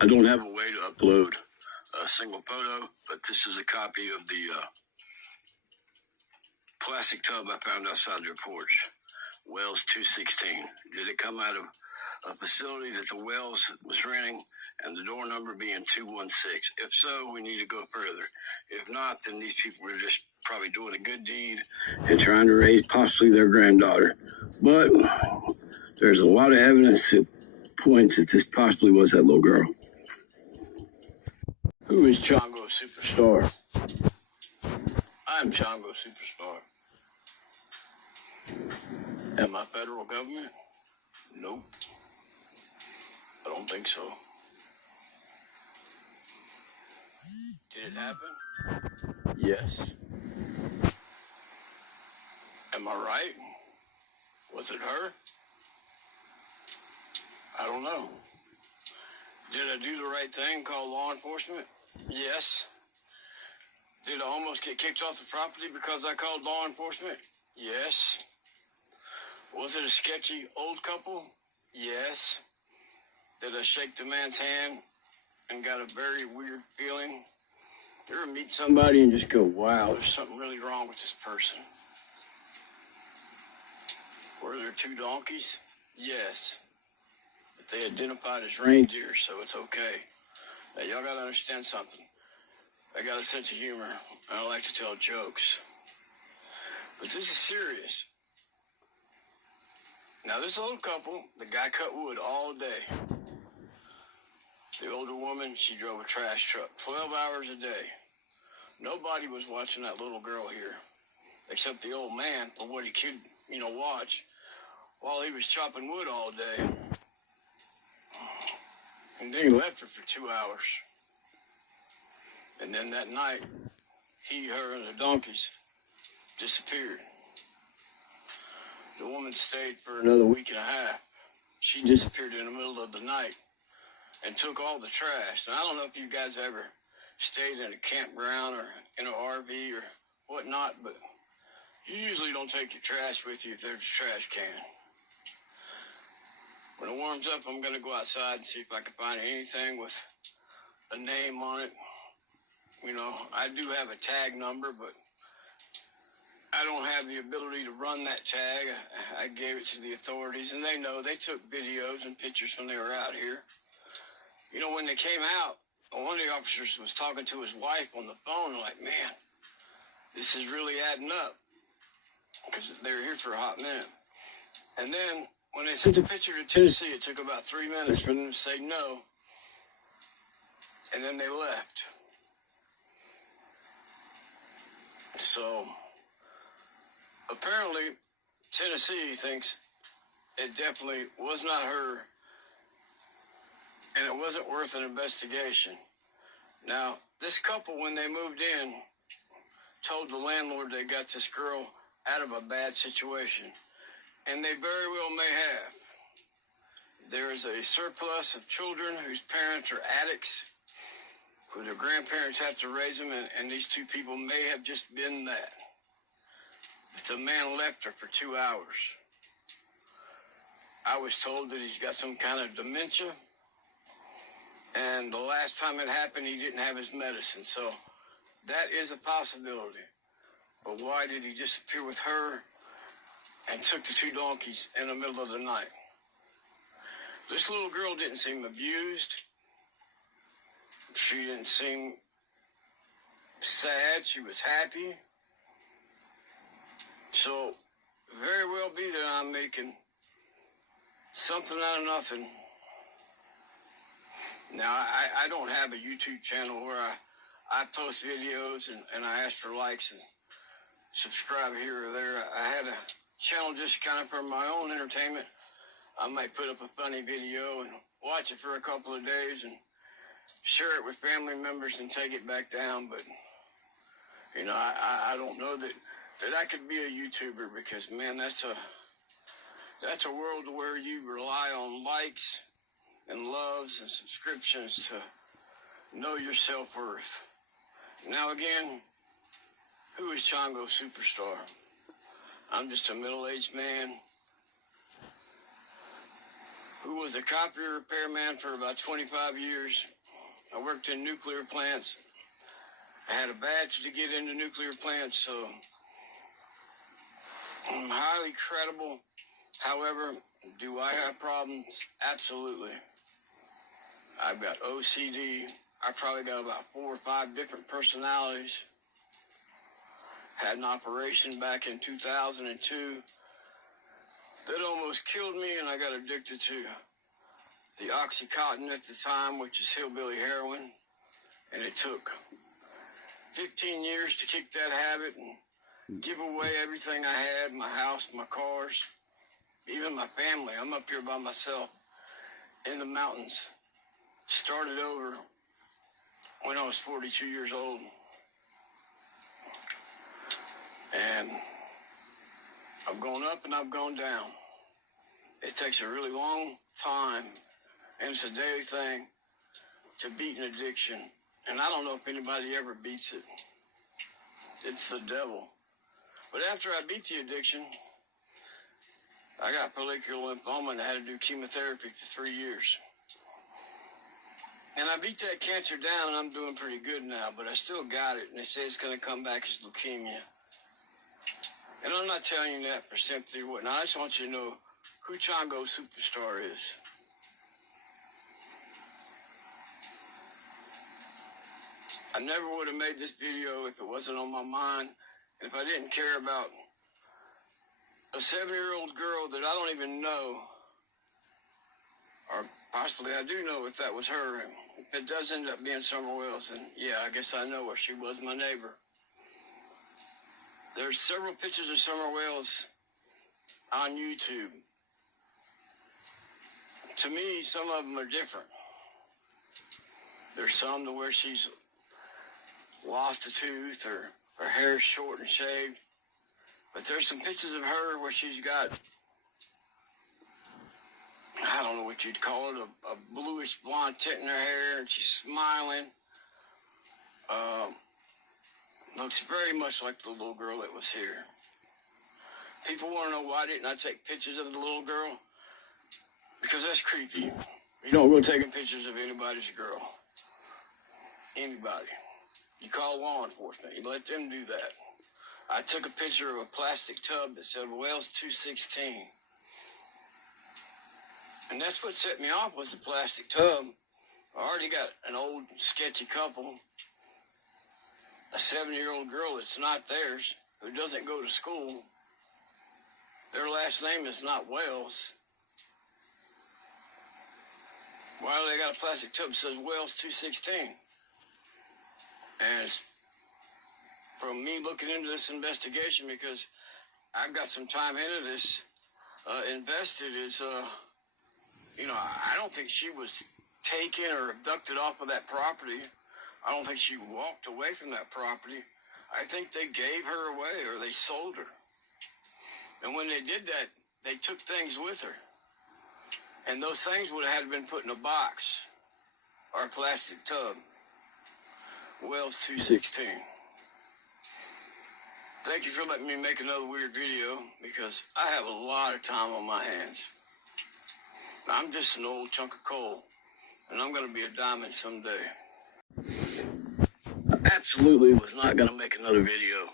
I don't have a way to upload a single photo, but this is a copy of the plastic tub I found outside their porch. Wells 216. Did it come out of a facility that the Wells was renting and the door number being 216? If so, we need to go further. If not, then these people were just probably doing a good deed and trying to raise possibly their granddaughter. But there's a lot of evidence that points that this possibly was that little girl. Who is Chango Superstar? I'm Chango Superstar. Am I federal government? Nope. I don't think so. Did it happen? Yes. Am I right? Was it her? I don't know. Did I do the right thing, call law enforcement? Yes. Did I almost get kicked off the property because I called law enforcement? Yes. Was it a sketchy old couple? Yes. Did I shake the man's hand and got a very weird feeling? You ever meet somebody and just go, wow, there's something really wrong with this person? Were there two donkeys? Yes. But they identified as reindeer, so it's okay. Now, y'all gotta understand something. I got a sense of humor, and I like to tell jokes. But this is serious. Now, this old couple, the guy cut wood all day. The older woman, she drove a trash truck 12 hours a day. Nobody was watching that little girl here, except the old man for what he could, watch while he was chopping wood all day. And then he left her for 2 hours. And then that night, he, her, and the donkeys disappeared. The woman stayed for another week and a half. She disappeared in the middle of the night and took all the trash. Now, I don't know if you guys ever stayed in a campground or in an RV or whatnot, but you usually don't take your trash with you if there's a trash can. When it warms up, I'm going to go outside and see if I can find anything with a name on it. I do have a tag number, but I don't have the ability to run that tag. I gave it to the authorities, and they know. They took videos and pictures when they were out here. When they came out, one of the officers was talking to his wife on the phone, like, man, this is really adding up, because they were here for a hot minute. And then when they sent the picture to Tennessee, it took about 3 minutes for them to say no, and then they left. So apparently, Tennessee thinks it definitely was not her, and it wasn't worth an investigation. Now, this couple, when they moved in, told the landlord they got this girl out of a bad situation, and they very well may have. There is a surplus of children whose parents are addicts, who their grandparents have to raise them, and these two people may have just been that. But the man left her for 2 hours. I was told that he's got some kind of dementia, and the last time it happened, he didn't have his medicine, so that is a possibility. But why did he disappear with her and took the two donkeys in the middle of the night? This little girl didn't seem abused. She didn't seem sad. She was happy. So, very well be that I'm making something out of nothing. Now, I don't have a YouTube channel where I post videos and I ask for likes and subscribe here or there. I had a channel just kind of for my own entertainment. I might put up a funny video and watch it for a couple of days and share it with family members and take it back down. But, I don't know that I could be a YouTuber, because, man, that's a world where you rely on likes and loves and subscriptions to know your self-worth. Now, again, who is Chango Superstar? I'm just a middle-aged man who was a copier repairman for about 25 years. I worked in nuclear plants. I had a badge to get into nuclear plants, so I'm highly credible. However, do I have problems? Absolutely. I've got OCD. I probably got about 4 or 5 different personalities. Had an operation back in 2002 that almost killed me, and I got addicted to the Oxycontin at the time, which is hillbilly heroin, and it took 15 years to kick that habit and give away everything I had, my house, my cars, even my family. I'm up here by myself in the mountains. Started over when I was 42 years old. And I've gone up and I've gone down. It takes a really long time, and it's a daily thing, to beat an addiction. And I don't know if anybody ever beats it. It's the devil. But after I beat the addiction, I got follicular lymphoma and I had to do chemotherapy for 3 years. And I beat that cancer down and I'm doing pretty good now, but I still got it. And they say it's going to come back as leukemia. And I'm not telling you that for sympathy or whatnot. I just want you to know who Chango Superstar is. I never would have made this video if it wasn't on my mind, and if I didn't care about a 7-year-old girl that I don't even know, or possibly I do know if that was her. If it does end up being Summer Wells, then yeah, I guess I know her. She was my neighbor. There's several pictures of Summer Wells on YouTube. To me, some of them are different. There's some to where she's lost a tooth or her hair's short and shaved. But there's some pictures of her where she's got, I don't know what you'd call it, a bluish blonde tint in her hair, and she's smiling. Looks very much like the little girl that was here. People want to know why didn't I take pictures of the little girl? Because that's creepy. You don't go taking pictures of anybody's girl. Anybody. You call law enforcement. You let them do that. I took a picture of a plastic tub that said Wells 216. And that's what set me off, was the plastic tub. I already got an old sketchy couple, a 7-year-old girl that's not theirs, who doesn't go to school. Their last name is not Wells. Why do they got a plastic tub that says Wells 216? And it's from me looking into this investigation, because I've got some time into this invested, is, I don't think she was taken or abducted off of that property. I don't think she walked away from that property. I think they gave her away or they sold her. And when they did that, they took things with her. And those things would have had to been put in a box or a plastic tub. Wells 216. Thank you for letting me make another weird video, because I have a lot of time on my hands. I'm just an old chunk of coal, and I'm going to be a diamond someday. I absolutely was not going to make another video.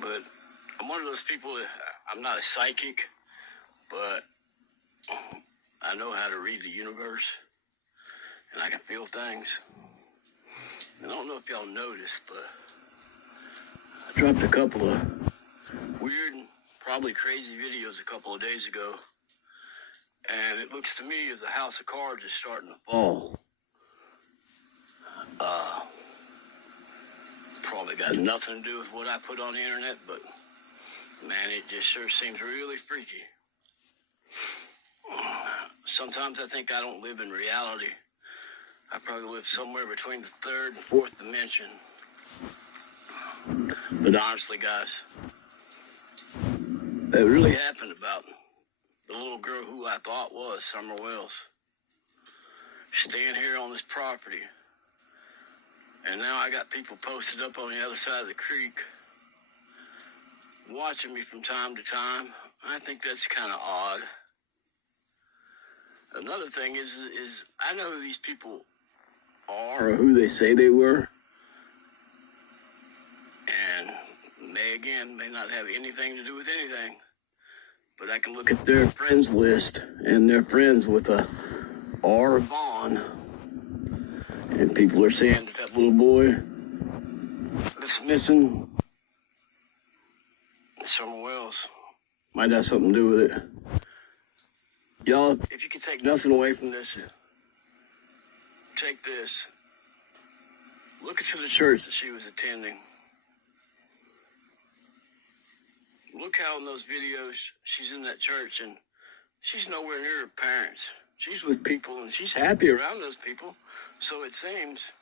But I'm one of those people that, I'm not a psychic, but I know how to read the universe, and I can feel things. And I don't know if y'all noticed, but I dropped a couple of weird and probably crazy videos a couple of days ago, and it looks to me as the house of cards is starting to fall. Probably got nothing to do with what I put on the internet, but man, it just sure seems really freaky. Sometimes I think I don't live in reality. I probably live somewhere between the 3rd and 4th dimension. But honestly, guys, it really happened about the little girl who I thought was Summer Wells. Staying here on this property. And now I got people posted up on the other side of the creek watching me from time to time. I think that's kind of odd. Another thing is I know who these people are or who they say they were. And they, again, may not have anything to do with anything. But I can look at their friends list, and they're friends with a R. Vaughn. And people are saying that that little boy that's missing somewhere else might have something to do with it. Y'all, if you can take nothing away from this, take this. Look into the church that she was attending. Look how in those videos she's in that church and she's nowhere near her parents. She's with people and she's happy around those people, so it seems.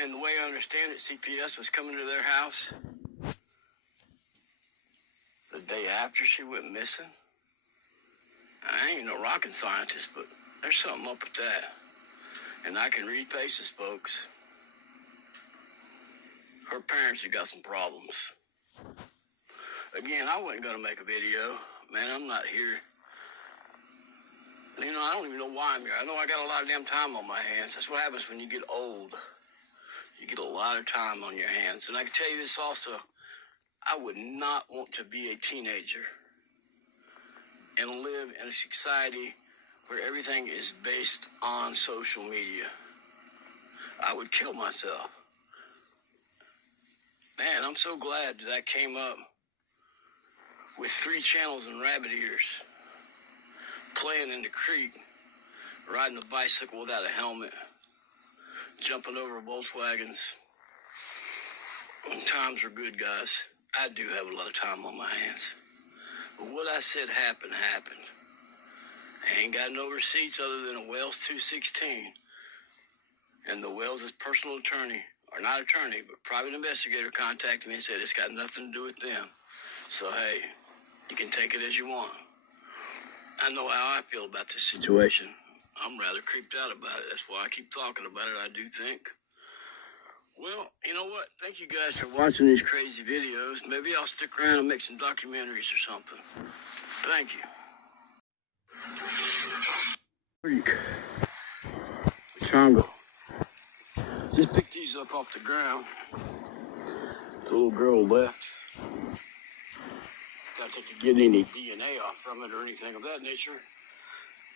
And the way I understand it, CPS was coming to their house the day after she went missing. I ain't no rocket scientist, but there's something up with that. And I can read faces, folks. Her parents have got some problems. Again, I wasn't going to make a video. Man, I'm not here. You know, I don't even know why I'm here. I know I got a lot of damn time on my hands. That's what happens when you get old. You get a lot of time on your hands. And I can tell you this also. I would not want to be a teenager and live in a society where everything is based on social media. I would kill myself. Man, I'm so glad that I came up with 3 channels and rabbit ears, playing in the creek, riding a bicycle without a helmet, jumping over Volkswagens. When times are good, guys. I do have a lot of time on my hands. But what I said happened. I ain't got no receipts other than a Wells 216. And the Wells' personal attorney, or not attorney, but private investigator contacted me and said it's got nothing to do with them. So, hey, you can take it as you want. I know how I feel about this situation. I'm rather creeped out about it. That's why I keep talking about it, I do think. Well, you know what? Thank you guys for watching these crazy videos. Maybe I'll stick around and make some documentaries or something. Thank you. Freak. Chango. Just picked these up off the ground. The little girl left. Not that I could get any DNA off from it or anything of that nature.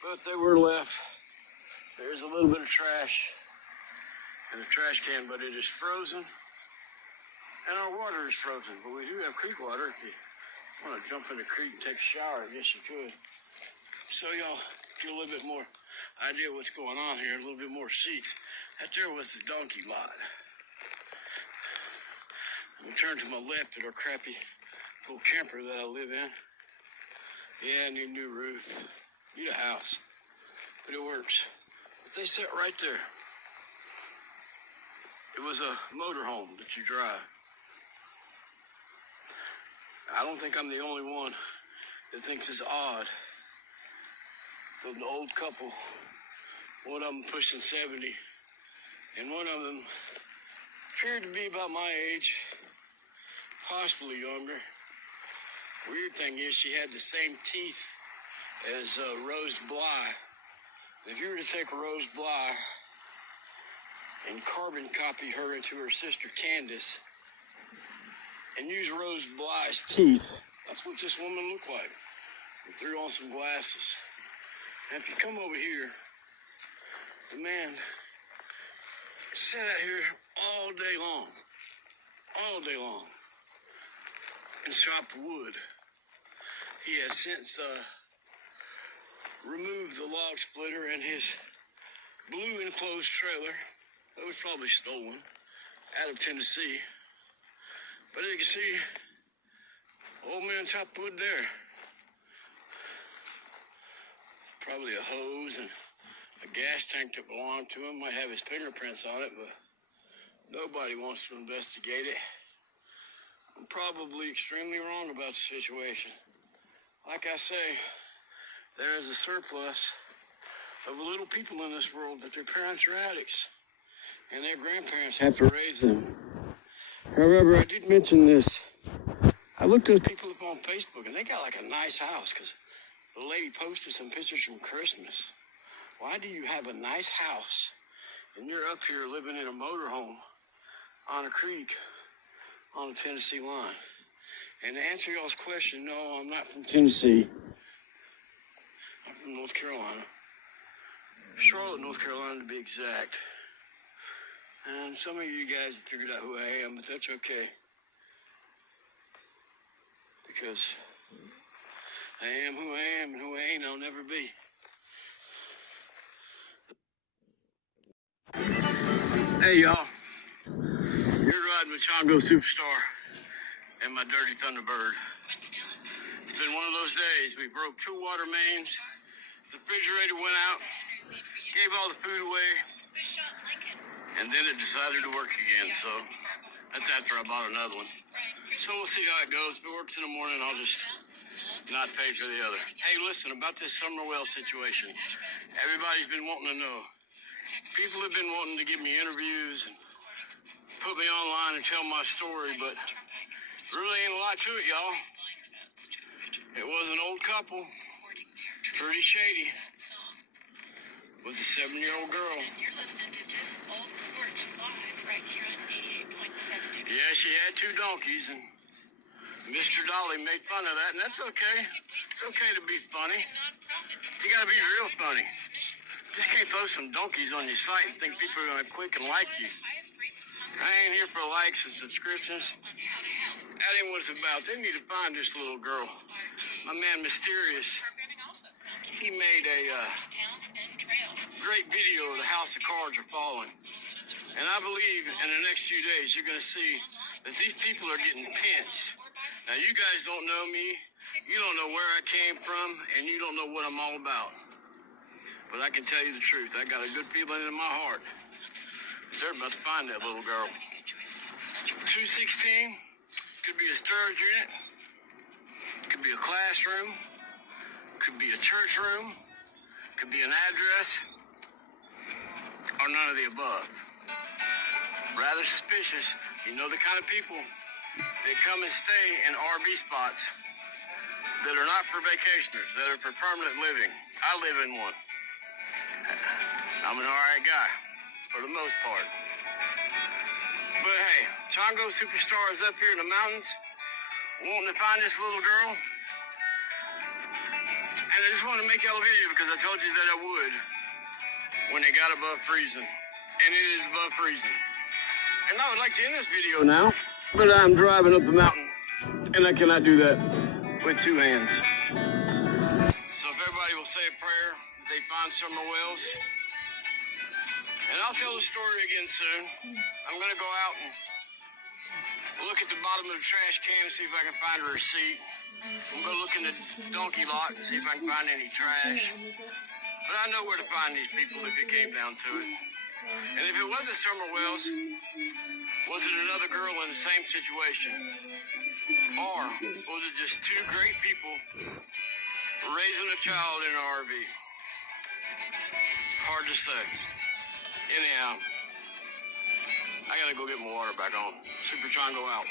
But they were left. There's a little bit of trash in the trash can, but it is frozen. And our water is frozen. But we do have creek water. If you want to jump in the creek and take a shower, I guess you could. So y'all get a little bit more idea what's going on here, a little bit more seats. That there was the donkey lot. I'm turn to my left at our crappy little camper that I live in. Yeah, need a new roof, need a house, but it works. But they sit right there. It was a motorhome that you drive. I don't think I'm the only one that thinks it's odd. But an old couple, one of them pushing 70, and one of them appeared to be about my age, possibly younger. Weird thing is she had the same teeth as Rose Bly. If you were to take Rose Bly and carbon copy her into her sister Candace and use Rose Bly's teeth, that's what this woman looked like. And threw on some glasses. And if you come over here, the man sat out here all day long, and chopped wood. He has since removed the log splitter and his blue enclosed trailer that was probably stolen out of Tennessee. But you can see, old man chopped wood there. Probably a hose and a gas tank that belonged to him. Might have his fingerprints on it, but nobody wants to investigate it. I'm probably extremely wrong about the situation. Like I say, there is a surplus of little people in this world that their parents are addicts, and their grandparents have to raise them. However, I did mention this. I looked those people up on Facebook, and they got like a nice house because the lady posted some pictures from Christmas. Why do you have a nice house and you're up here living in a motorhome on a creek on the Tennessee line? And to answer y'all's question, no, I'm not from Tennessee. I'm from North Carolina. Charlotte, North Carolina to be exact. And some of you guys have figured out who I am, but that's okay. Because I am who I am, and who I ain't, I'll never be. Hey, y'all. You're riding with Chango Superstar and my dirty Thunderbird. It's been one of those days. We broke 2 water mains. The refrigerator went out, gave all the food away, and then it decided to work again. So that's after I bought another one. So we'll see how it goes. If it works in the morning, I'll just not pay for the other. Hey, listen, about this summer well situation. Everybody's been wanting to know. People have been wanting to give me interviews and put me online and tell my story, but really ain't a lot to it, y'all. It was an old couple, pretty shady, with a 7-year-old girl. You're listening to this Old Porch Live right here on 88.7. Yeah, she had 2 donkeys, and Mr. Dolly made fun of that, and that's okay. It's okay to be funny. You gotta be real funny. Just can't throw some donkeys on your site and think people are gonna click and like you. I ain't here for likes and subscriptions. That ain't what it's about. They need to find this little girl. My man Mysterious, he made a great video of the house of cards are falling. And I believe in the next few days you're going to see that these people are getting pinched. Now you guys don't know me, you don't know where I came from, and you don't know what I'm all about. But I can tell you the truth. I got a good feeling in my heart. They're about to find that little girl. 216 could be a storage unit, could be a classroom, could be a church room, could be an address, or none of the above. Rather suspicious. You know the kind of people that come and stay in RV spots that are not for vacationers, that are for permanent living. I live in one. I'm an alright guy, for the most part. But hey, Chango Superstar is up here in the mountains, wanting to find this little girl. And I just wanted to make y'all a video because I told you that I would when it got above freezing. And it is above freezing. And I would like to end this video now, but I'm driving up the mountain, and I cannot do that with 2 hands. So if everybody will say a prayer, they find summer wells. And I'll tell the story again soon. I'm going to go out and look at the bottom of the trash can and see if I can find a receipt. I'm going to look in the donkey lot and see if I can find any trash. But I know where to find these people if it came down to it. And if it wasn't Summer Wells, was it another girl in the same situation? Or was it just 2 great people raising a child in an RV? Hard to say. Anyhow, I gotta go get my water back on. Super Chango out.